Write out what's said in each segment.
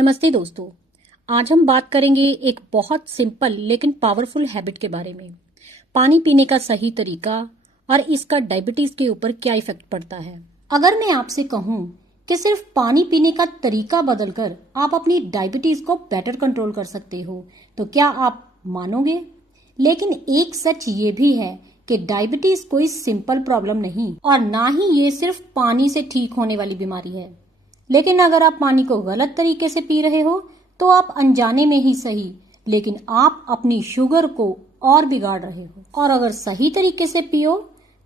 नमस्ते दोस्तों। आज हम बात करेंगे एक बहुत सिंपल लेकिन पावरफुल हैबिट के बारे में। पानी पीने का सही तरीका और इसका डायबिटीज के ऊपर क्या इफेक्ट पड़ता है। अगर मैं आपसे कहूं कि सिर्फ पानी पीने का तरीका बदलकर आप अपनी डायबिटीज को बेटर कंट्रोल कर सकते हो तो क्या आप मानोगे? लेकिन एक सच ये भी है कि डायबिटीज कोई सिंपल प्रॉब्लम नहीं और ना ही ये सिर्फ पानी से ठीक होने वाली बीमारी है। लेकिन अगर आप पानी को गलत तरीके से पी रहे हो तो आप अनजाने में ही सही, लेकिन आप अपनी शुगर को और बिगाड़ रहे हो। और अगर सही तरीके से पियो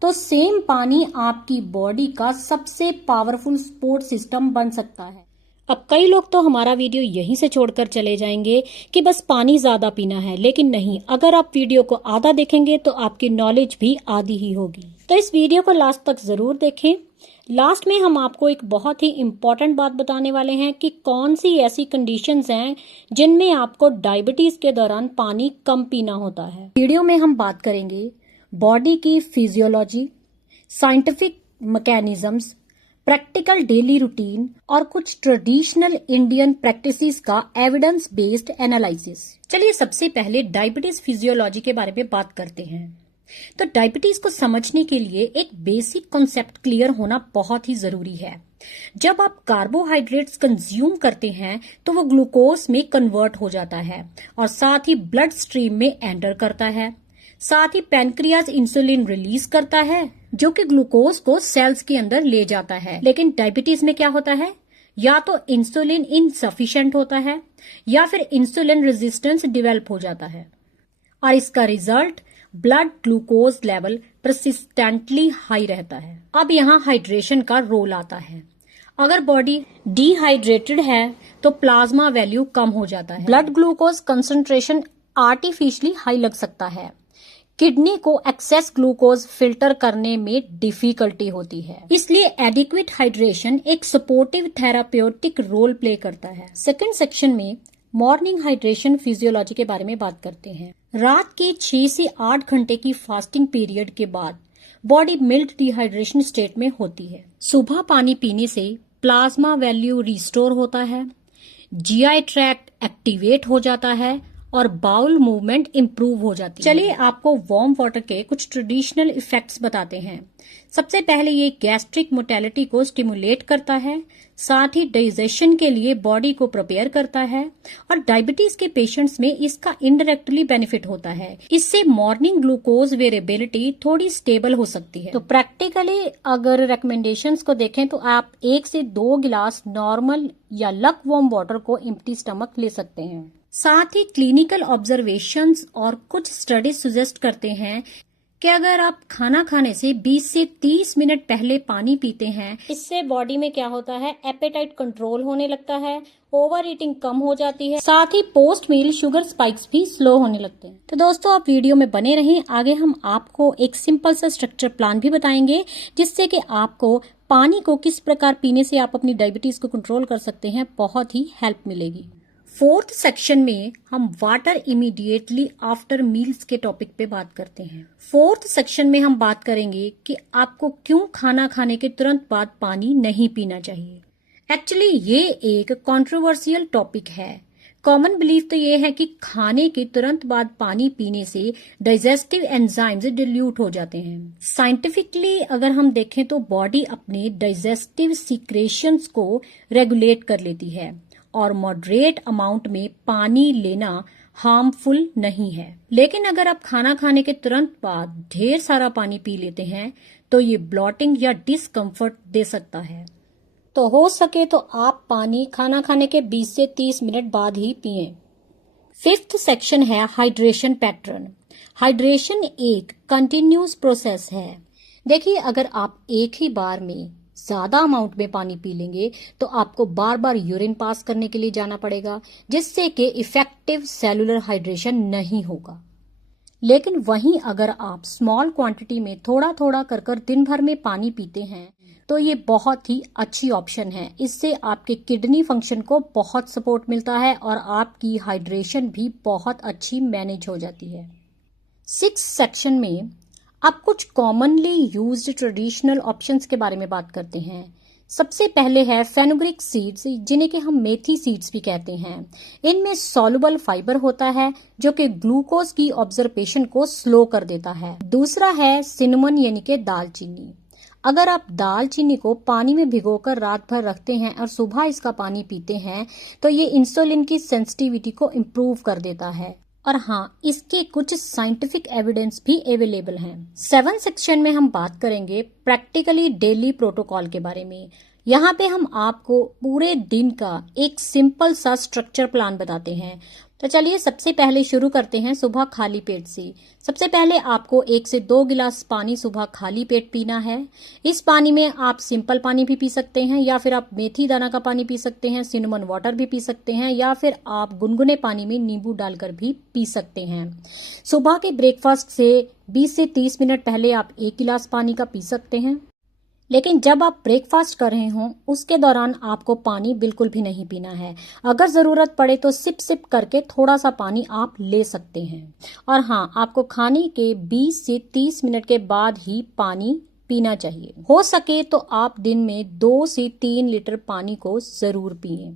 तो सेम पानी आपकी बॉडी का सबसे पावरफुल सपोर्ट सिस्टम बन सकता है। अब कई लोग तो हमारा वीडियो यहीं से छोड़कर चले जाएंगे कि बस पानी ज्यादा पीना है, लेकिन नहीं, अगर आप वीडियो को आधा देखेंगे तो आपकी नॉलेज भी आधी ही होगी। तो इस वीडियो को लास्ट तक जरूर देखें। लास्ट में हम आपको एक बहुत ही इम्पोर्टेंट बात बताने वाले हैं कि कौन सी ऐसी कंडीशंस हैं जिनमें आपको डायबिटीज के दौरान पानी कम पीना होता है। वीडियो में हम बात करेंगे बॉडी की physiology, scientific mechanisms, practical daily routine और कुछ ट्रेडिशनल इंडियन प्रैक्टिसेस का एविडेंस बेस्ड एनालिसिस। चलिए सबसे पहले डायबिटीज फिजियोलॉजी के बारे में बात करते हैं। तो डायबिटीज को समझने के लिए एक बेसिक कॉन्सेप्ट क्लियर होना बहुत ही जरूरी है। जब आप कार्बोहाइड्रेट्स कंज्यूम करते हैं तो वो ग्लूकोज में कन्वर्ट हो जाता है और साथ ही ब्लड स्ट्रीम में एंटर करता है। साथ ही पैनक्रियाज इंसुलिन रिलीज करता है जो कि ग्लूकोज को सेल्स के अंदर ले जाता है। लेकिन डायबिटीज में क्या होता है, या तो इंसुलिन इनसफिशिएंट होता है या फिर इंसुलिन रेजिस्टेंस डेवलप हो जाता है और इसका result blood glucose level persistently high रहता है। अब यहाँ हाइड्रेशन का रोल आता है। अगर बॉडी डिहाइड्रेटेड है तो प्लाज्मा वैल्यू कम हो जाता है, blood glucose concentration artificially high लग सकता है, किडनी को एक्सेस ग्लूकोज फिल्टर करने में डिफिकल्टी होती है। इसलिए एडिक्वेट हाइड्रेशन एक सपोर्टिव थेराप्यूटिक रोल प्ले करता है। सेकंड सेक्शन में मॉर्निंग हाइड्रेशन फिजियोलॉजी के बारे में बात करते हैं। रात के 6 से 8 घंटे की फास्टिंग पीरियड के बाद बॉडी मिल्ड डिहाइड्रेशन स्टेट में होती है। सुबह पानी पीने से प्लाज्मा वैल्यू रिस्टोर होता है, जीआई ट्रैक्ट एक्टिवेट हो जाता है और बाउल मूवमेंट इंप्रूव हो जाती है। चलिए आपको वार्म वाटर के कुछ ट्रेडिशनल इफेक्ट्स बताते हैं। सबसे पहले ये गैस्ट्रिक मोटेलिटी को स्टिमुलेट करता है, साथ ही डाइजेशन के लिए बॉडी को प्रिपेयर करता है और डायबिटीज के पेशेंट्स में इसका इनडायरेक्टली बेनिफिट होता है। इससे मॉर्निंग ग्लूकोज वेरिएबिलिटी थोड़ी स्टेबल हो सकती है। तो प्रैक्टिकली अगर रिकमेंडेशंस को देखें तो आप 1 से 2 गिलास नॉर्मल या लक वार्म वाटर को एम्प्टी स्टमक ले सकते हैं। साथ ही क्लिनिकल ऑब्जर्वेशंस और कुछ स्टडीज सजेस्ट करते हैं कि अगर आप खाना खाने से 20 से 30 मिनट पहले पानी पीते हैं, इससे बॉडी में क्या होता है, एपेटाइट कंट्रोल होने लगता है, ओवर ईटिंग कम हो जाती है, साथ ही पोस्ट मील शुगर स्पाइक्स भी स्लो होने लगते हैं। तो दोस्तों आप वीडियो में बने रहें। आगे हम आपको एक सिंपल सा स्ट्रक्चर प्लान भी बताएंगे जिससे कि आपको पानी को किस प्रकार पीने से आप अपनी डायबिटीज को कंट्रोल कर सकते हैं, बहुत ही हेल्प मिलेगी। फोर्थ सेक्शन में हम वाटर इमीडिएटली आफ्टर मील्स के टॉपिक पे बात करते हैं। फोर्थ सेक्शन में हम बात करेंगे कि आपको क्यों खाना खाने के तुरंत बाद पानी नहीं पीना चाहिए। एक्चुअली ये एक कंट्रोवर्शियल टॉपिक है। कॉमन बिलीफ तो ये है कि खाने के तुरंत बाद पानी पीने से डाइजेस्टिव एंजाइम्स डिल्यूट हो जाते हैं। साइंटिफिकली अगर हम देखें तो बॉडी अपने डाइजेस्टिव सीक्रेशंस को रेगुलेट कर लेती है और मॉडरेट अमाउंट में पानी लेना हार्मफुल नहीं है। लेकिन अगर आप खाना खाने के तुरंत बाद ढेर सारा पानी पी लेते हैं तो ये ब्लॉटिंग या डिस्कम्फर्ट दे सकता है। तो हो सके तो आप पानी खाना खाने के 20 से 30 मिनट बाद ही पिएं। फिफ्थ सेक्शन है हाइड्रेशन पैटर्न। हाइड्रेशन एक कंटिन्यूस प्रोसेस है। देखिए अगर आप एक ही बार में ज्यादा अमाउंट में पानी पी लेंगे तो आपको बार बार यूरिन पास करने के लिए जाना पड़ेगा, जिससे कि इफेक्टिव सेलुलर हाइड्रेशन नहीं होगा। लेकिन वहीं अगर आप स्मॉल क्वांटिटी में थोड़ा थोड़ा कर दिन भर में पानी पीते हैं तो ये बहुत ही अच्छी ऑप्शन है। इससे आपके किडनी फंक्शन को बहुत सपोर्ट मिलता है और आपकी हाइड्रेशन भी बहुत अच्छी मैनेज हो जाती है। सिक्स्थ सेक्शन में अब कुछ कॉमनली यूज्ड ट्रेडिशनल ऑप्शंस के बारे में बात करते हैं। सबसे पहले है फेनुग्रीक सीड्स, जिन्हें कि हम मेथी सीड्स भी कहते हैं। इनमें सॉल्युबल फाइबर होता है जो कि ग्लूकोज की ऑब्जर्वेशन को स्लो कर देता है। दूसरा है सिनेमन यानी कि दालचीनी। अगर आप दालचीनी को पानी में भिगोकर रात भर रखते हैं और सुबह इसका पानी पीते हैं तो ये इंसुलिन की सेंसिटिविटी को इम्प्रूव कर देता है। और हाँ, इसके कुछ साइंटिफिक एविडेंस भी अवेलेबल हैं। 7 सेक्शन में हम बात करेंगे प्रैक्टिकली डेली प्रोटोकॉल के बारे में। यहाँ पे हम आपको पूरे दिन का एक सिंपल सा स्ट्रक्चर प्लान बताते हैं। तो चलिए सबसे पहले शुरू करते हैं सुबह खाली पेट से। सबसे पहले आपको 1 से 2 गिलास पानी सुबह खाली पेट पीना है। इस पानी में आप सिंपल पानी भी पी सकते हैं या फिर आप मेथी दाना का पानी पी सकते हैं, सिनेमन वाटर भी पी सकते हैं या फिर आप गुनगुने पानी में नींबू डालकर भी पी सकते हैं। सुबह के ब्रेकफास्ट से 20 से 30 मिनट पहले आप 1 गिलास पानी का पी सकते हैं, लेकिन जब आप ब्रेकफास्ट कर रहे हों उसके दौरान आपको पानी बिल्कुल भी नहीं पीना है। अगर जरूरत पड़े तो सिप सिप करके थोड़ा सा पानी आप ले सकते हैं। और हाँ, आपको खाने के 20 से 30 मिनट के बाद ही पानी पीना चाहिए। हो सके तो आप दिन में 2 से 3 लीटर पानी को जरूर पिएं।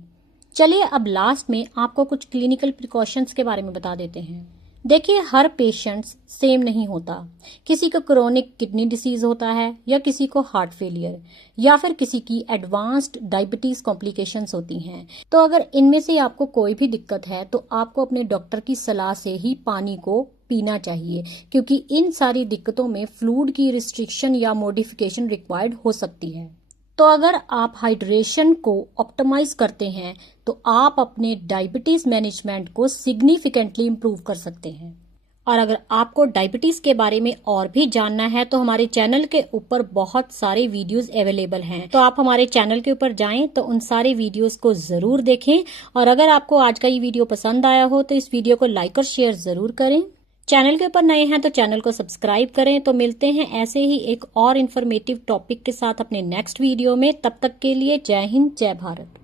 चलिए अब लास्ट में आपको कुछ क्लिनिकल प्रिकॉशंस के बारे में बता देते हैं। देखिए, हर पेशेंट सेम नहीं होता। किसी को क्रोनिक किडनी डिसीज होता है या किसी को हार्ट फेलियर या फिर किसी की एडवांस्ड डायबिटीज कॉम्प्लिकेशंस होती हैं। तो अगर इनमें से आपको कोई भी दिक्कत है तो आपको अपने डॉक्टर की सलाह से ही पानी को पीना चाहिए, क्योंकि इन सारी दिक्कतों में फ्लूइड की रिस्ट्रिक्शन या मॉडिफिकेशन रिक्वायर्ड हो सकती है। तो अगर आप हाइड्रेशन को ऑप्टिमाइज करते हैं तो आप अपने डायबिटीज मैनेजमेंट को सिग्निफिकेंटली इंप्रूव कर सकते हैं। और अगर आपको डायबिटीज के बारे में और भी जानना है तो हमारे चैनल के ऊपर बहुत सारे वीडियोस अवेलेबल हैं, तो आप हमारे चैनल के ऊपर जाएं तो उन सारे वीडियोस को जरूर देखें। और अगर आपको आज का ये वीडियो पसंद आया हो तो इस वीडियो को लाइक और शेयर जरूर करें। चैनल के ऊपर नए हैं तो चैनल को सब्सक्राइब करें। तो मिलते हैं ऐसे ही एक और इन्फॉर्मेटिव टॉपिक के साथ अपने नेक्स्ट वीडियो में। तब तक के लिए जय हिंद, जय भारत।